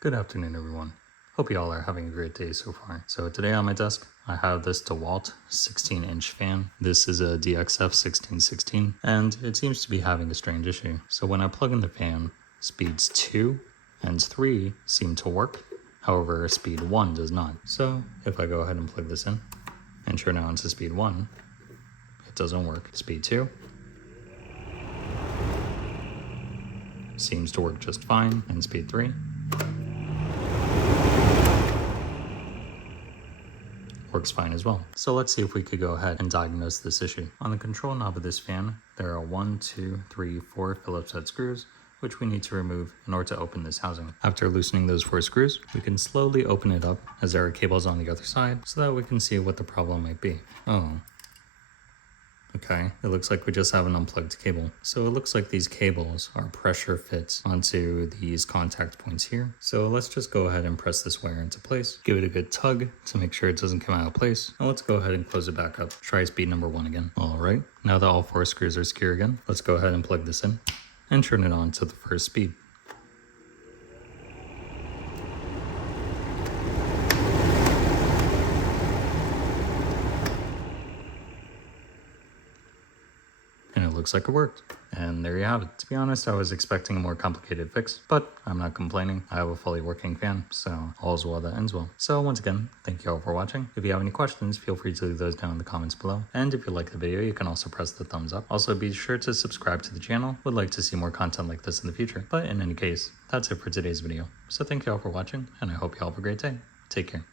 Good afternoon, everyone. Hope you all are having a great day so far. So today on my desk, I have this DeWalt 16-inch fan. This is a DXF1616, and it seems to be having a strange issue. So when I plug in the fan, speeds 2 and 3 seem to work. However, speed 1 does not. So if I go ahead and plug this in and turn it on to speed 1, it doesn't work. Speed 2 seems to work just fine, and speed 3 works fine as well. So let's see if we could go ahead and diagnose this issue. On the control knob of this fan, there are 1, 2, 3, 4 Phillips head screws, which we need to remove in order to open this housing. After loosening those 4 screws, we can slowly open it up as there are cables on the other side so that we can see what the problem might be. Oh. Okay, it looks like we just have an unplugged cable. So it looks like these cables are pressure fit onto these contact points here. So let's just go ahead and press this wire into place. Give it a good tug to make sure it doesn't come out of place. And let's go ahead and close it back up. Try speed number 1 again. All right, now that all 4 screws are secure again, let's go ahead and plug this in and turn it on to the first speed. And it looks like it worked. And there you have it. To be honest, I was expecting a more complicated fix, but I'm not complaining. I have a fully working fan, so all's well that ends well. So once again, thank you all for watching. If you have any questions, feel free to leave those down in the comments below. And if you like the video, you can also press the thumbs up. Also, be sure to subscribe to the channel. Would like to see more content like this in the future. But in any case, that's it for today's video. So thank you all for watching, and I hope you all have a great day. Take care.